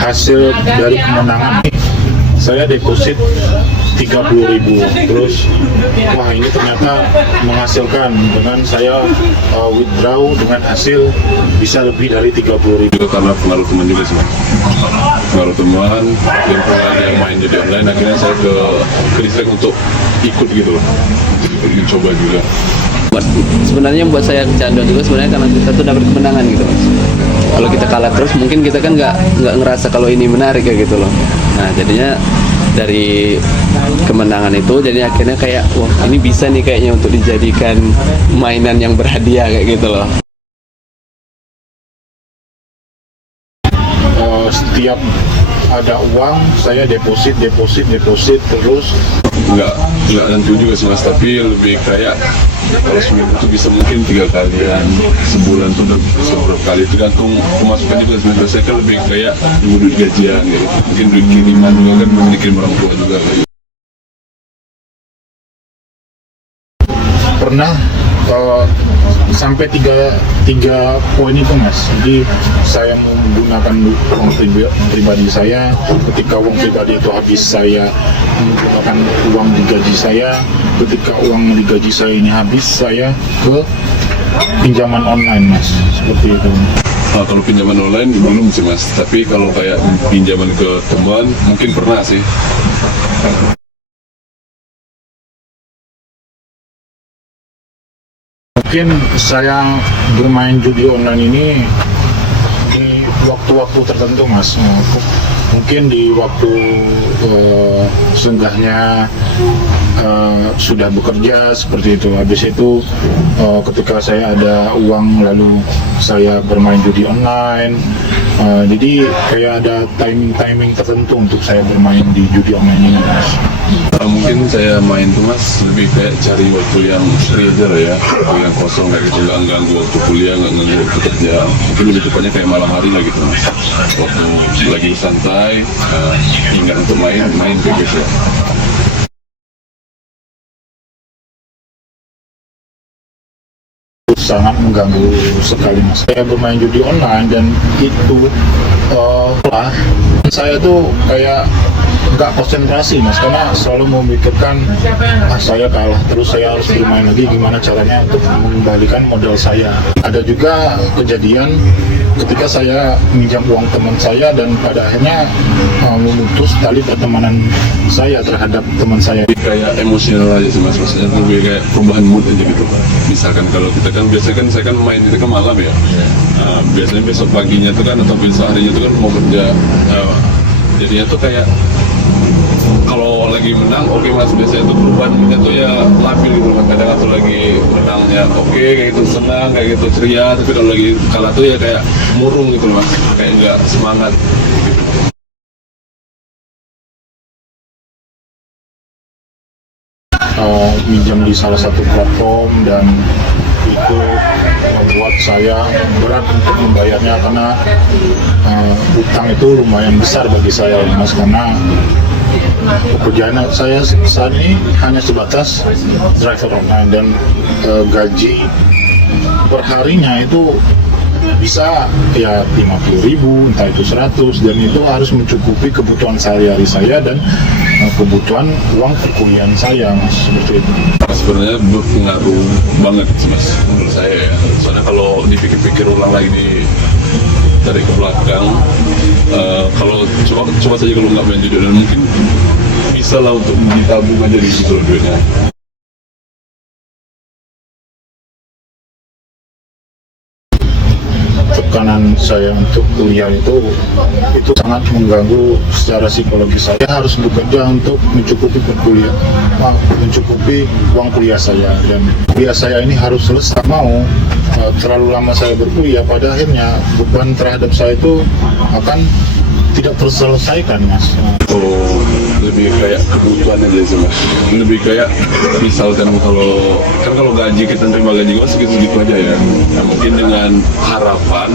hasil dari kemenangan ini saya deposit 30.000, terus wah ini ternyata menghasilkan dengan saya withdraw dengan hasil bisa lebih dari 30.000. Karena pengaruh teman juga sih, pengaruh teman yang main jadi online, akhirnya saya ke distract untuk ikut gitu loh, untuk dicoba juga. Sebenarnya buat saya kecanduan juga sebenarnya karena kita tuh dapat kemenangan gitu Mas. Kalau kita kalah terus mungkin kita kan nggak ngerasa kalau ini menarik kayak gitu loh. Nah jadinya dari kemenangan itu jadi akhirnya kayak wah ini bisa nih kayaknya untuk dijadikan mainan yang berhadiah kayak gitu loh. Setiap ada uang saya deposit terus. Nggak nentu juga sih Mas, tapi lebih kayak kalau seminggu itu bisa mungkin 3 kalian, sebulan tuh udah bisa berapa kali, tergantung pemasukan juga sebenarnya. Saya kan lebih kayak duit gajian gitu, mungkin duit kiriman juga kan dikirim orang tua juga gitu. Pernah sampai tiga poin itu Mas. Jadi saya menggunakan uang pribadi saya, ketika uang pribadi itu habis saya menggunakan uang di gaji saya, ketika uang di gaji saya ini habis saya ke pinjaman online Mas, seperti itu. Nah, kalau pinjaman online belum sih Mas, tapi kalau kayak pinjaman ke teman mungkin pernah sih. Mungkin saya bermain judi online ini di waktu-waktu tertentu Mas. Mungkin di waktu seenggaknya sudah bekerja seperti itu. Habis itu ketika saya ada uang lalu saya bermain judi online. Jadi kayak ada timing tertentu untuk saya bermain di judi online ini Mas. Mungkin saya main tuh Mas lebih kayak cari waktu yang free aja lah ya, waktu yang kosong kayak gitu, nggak ganggu waktu kuliah, nggak ganggu waktu kerja. Mungkin lebih tepatnya kayak malam hari lah gitu Mas, waktu lagi santai, ingat untuk main kayak gitu. Sangat mengganggu sekali Mas. Saya bermain judi online dan itu saya tuh kayak nggak konsentrasi Mas, karena selalu memikirkan saya kalah terus, saya harus bermain lagi, gimana caranya untuk mengembalikan modal saya. Ada juga kejadian ketika saya minjam uang teman saya dan pada akhirnya memutus tali pertemanan saya terhadap teman saya. Kayak emosional aja sih Mas, maksudnya lebih kayak perubahan mood aja gitu. Misalkan kalau kita kan biasanya kan saya kan main itu kan malam ya, biasanya besok paginya tuh kan atau besok harinya tuh kan mau kerja, jadinya tuh kayak kalau lagi menang oke Mas, biasanya tuh perubahan moodnya tuh ya labil gitu kan. Kadang atau lagi menangnya oke kayak gitu, senang kayak gitu, ceria, tapi kalau lagi kalah tuh ya kayak murung gitu Mas, kayak nggak semangat gitu. Minjam di salah satu platform dan itu membuat saya berat untuk membayarnya karena utang itu lumayan besar bagi saya Mas, karena pekerjaan saya saat ini hanya sebatas driver online dan gaji perharinya itu bisa ya 50.000, entah itu 100, dan itu harus mencukupi kebutuhan sehari-hari saya dan kebutuhan uang perkuliahan saya Mas, seperti itu. Sebenarnya berpengaruh banget Mas menurut saya ya, soalnya kalau dipikir-pikir ulang lagi dari ke belakang, kalau coba saja kalau nggak main judi dan mungkin bisa lah untuk ditabung aja di situ duitnya. Tekanan saya untuk kuliah itu sangat mengganggu secara psikologis. Saya harus bekerja untuk mencukupi mencukupi uang kuliah saya, dan kuliah saya ini harus selesai. Mau terlalu lama saya berkuliah, pada akhirnya beban terhadap saya itu akan tidak terselesaikan Mas. Oh, lebih kayak kebutuhan aja sih Mas. Lebih kayak misalkan kalau gaji kita terima gaji kan segitu-segitu aja ya. Nah, mungkin dengan harapan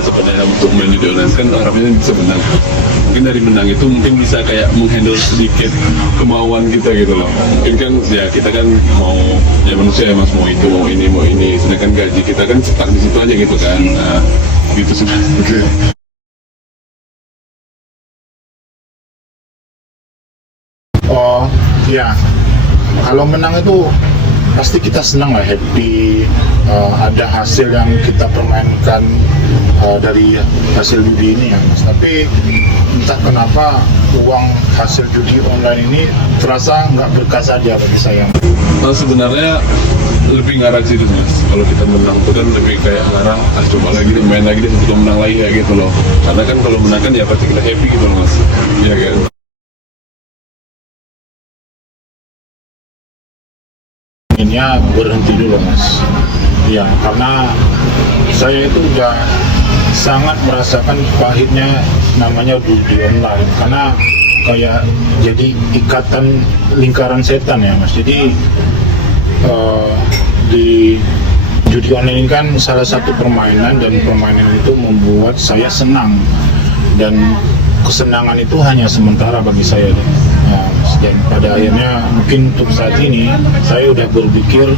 sebenarnya untuk main judi online kan harapannya bisa menang. Mungkin dari menang itu mungkin bisa kayak menghandle sedikit kemauan kita gitu loh. Mungkin kan ya kita kan mau ya manusia ya Mas, mau itu mau ini, sedangkan gaji kita kan stuck di situ aja gitu kan. Nah, gitu sih Mas. Oh ya, kalau menang itu pasti kita senang lah, happy. Ada hasil yang kita permainkan dari hasil judi ini ya Mas. Tapi entah kenapa uang hasil judi online ini terasa nggak berkah saja bagi saya. Nah, sebenarnya lebih ngarang sih itu Mas. Kalau kita menang itu kan lebih kayak ngarang, coba lagi deh, main lagi deh, sebelum menang lagi ya gitu loh. Karena kan kalau menang kan ya pasti kita happy gitu loh Mas. Iya kan. Inginnya berhenti dulu Mas. Ya, karena saya itu udah sangat merasakan pahitnya namanya judi online. Karena kayak jadi ikatan lingkaran setan ya Mas. Jadi di judi online ini kan salah satu permainan, dan permainan itu membuat saya senang, dan kesenangan itu hanya sementara bagi saya. Dan pada akhirnya mungkin untuk saat ini saya udah berpikir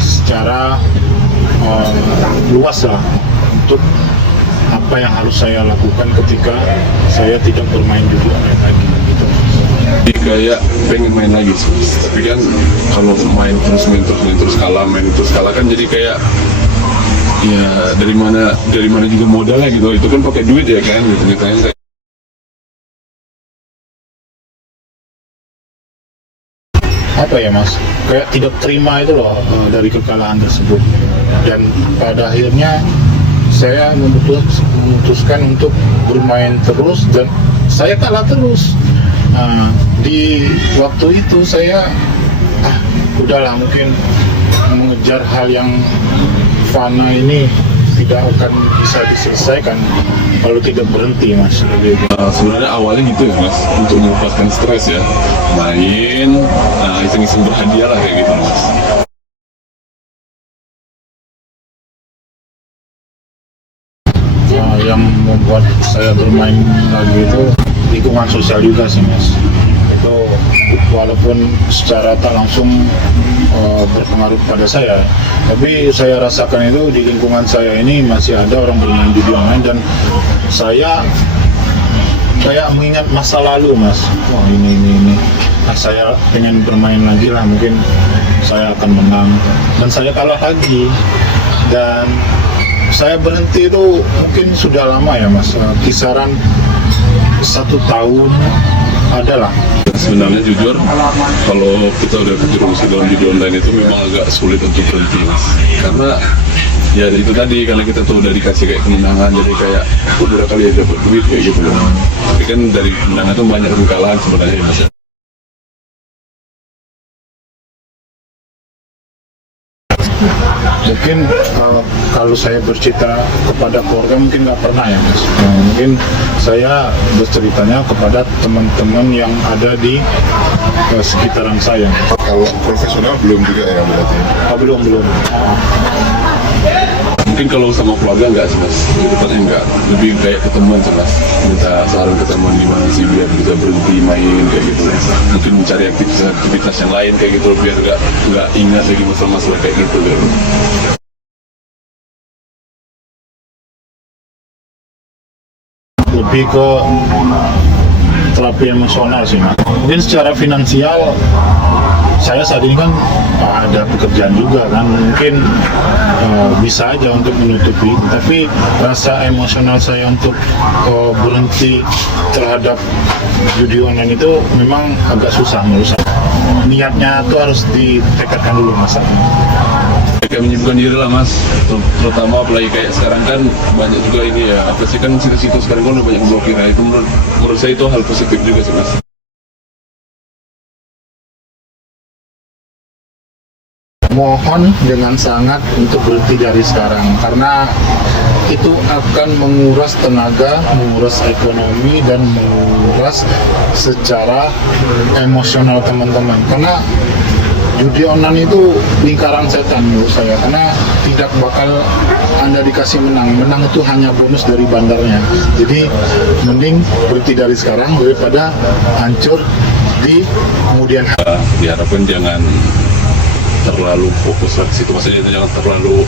secara luas lah untuk apa yang harus saya lakukan ketika saya tidak bermain judi online lagi gitu. Jadi kayak pengen main lagi sih. Tapi kan kalau main terus kalah kan jadi kayak ya dari mana juga modalnya gitu. Itu kan pakai duit ya kan gitu ceritanya. Apa ya Mas, kayak tidak terima itu loh dari kekalahan tersebut, dan pada akhirnya saya memutuskan untuk bermain terus, dan saya kalah terus. Di waktu itu saya udahlah, mungkin mengejar hal yang fana ini tidak akan bisa diselesaikan kalau tidak berhenti Mas. Sebenarnya awalnya gitu ya Mas, untuk melepaskan stres ya, main iseng-iseng berhadiah lah kayak gitu Mas. Yang membuat saya bermain lagi itu lingkungan sosial juga sih Mas. Itu walaupun secara tak langsung berpengaruh pada saya, tapi saya rasakan itu di lingkungan saya ini masih ada orang bermain judi online, dan saya kayak mengingat masa lalu Mas. Wah ini saya pengen bermain lagi lah, mungkin saya akan menang, dan saya kalah lagi. Dan saya berhenti itu mungkin sudah lama ya Mas, kisaran 1 tahun adalah. Sebenarnya jujur, kalau kita udah kejerumus dalam judi online itu memang agak sulit untuk berhenti Mas. Karena ya itu tadi, karena kita tuh udah dikasih kayak kemenangan, jadi kayak udah kali ya dapat duit kayak gitu loh. Tapi kan dari kemenangan tuh banyak kekalahan sebenarnya ya Mas. Mungkin kalau saya bercerita kepada keluarga mungkin nggak pernah ya Mas. Mungkin saya berceritanya kepada teman-teman yang ada di sekitaran saya. Kalau profesional belum juga ya berarti? Belum. Mungkin kalau sama keluarga enggak sih Mas, tepatnya enggak, lebih kayak ke teman sih Mas, minta saran ke teman gimana sih biar bisa berhenti main kayak gitu Mas. Mungkin mencari aktivitas yang lain kayak gitu biar enggak ingat lagi masalah-masalah kayak gitu gitu. Lebih ke terapi emosional sih Mas. Mungkin secara finansial saya saat ini kan ada pekerjaan juga kan, mungkin bisa aja untuk menutupi, tapi rasa emosional saya untuk berhenti terhadap judi online itu memang agak susah menurut saya. Niatnya tuh harus ditekadkan dulu Mas. Kayak menyibukkan diri lah Mas, terutama apalagi kayak sekarang kan banyak juga ini ya, apa sih kan situs-situs sekarang kan udah banyak blokir, nah itu menurut saya itu hal positif juga sih Mas. Mohon dengan sangat untuk berhenti dari sekarang, karena itu akan menguras tenaga, menguras ekonomi, dan menguras secara emosional teman-teman. Karena judi online itu lingkaran setan menurut saya, karena tidak bakal Anda dikasih menang. Menang itu hanya bonus dari bandarnya. Jadi mending berhenti dari sekarang daripada hancur di kemudian hari. Diharapkan jangan terlalu fokus ke situ, maksudnya jangan terlalu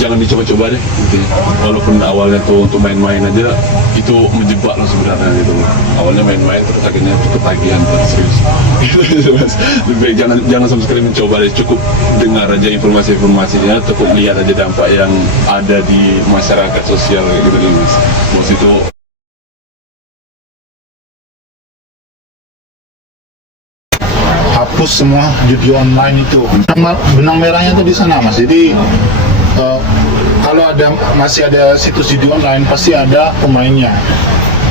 jangan dicoba-coba deh gitu ya. Walaupun awalnya tuh untuk main-main aja itu menjebak loh sebenarnya gitu loh. Awalnya main-main terus akhirnya ketagihan tuh, serius. Gitu, Mas. Lebih baik jangan sama sekali mencoba deh, cukup dengar aja informasi-informasinya, cukup lihat aja dampak yang ada di masyarakat sosial gitu loh, Mas. Bos itu hapus semua judi online itu. Benang merahnya tuh di sana, Mas. Jadi kalau masih ada situs judi online, pasti ada pemainnya.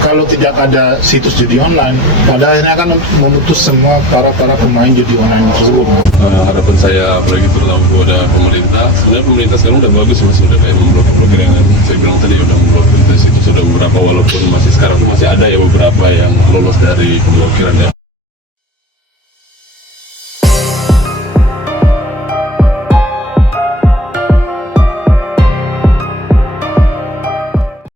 Kalau tidak ada situs judi online, pada akhirnya akan memutus semua para pemain judi online tersebut. harapan saya apalagi terutama kepada pemerintah. Sebenarnya pemerintah sekarang udah bagus, Mas, sudah kayak memblokir yang saya bilang tadi, udah memblokir itu sudah beberapa, walaupun masih sekarang tuh masih ada ya beberapa yang lolos dari pemblokiran ya.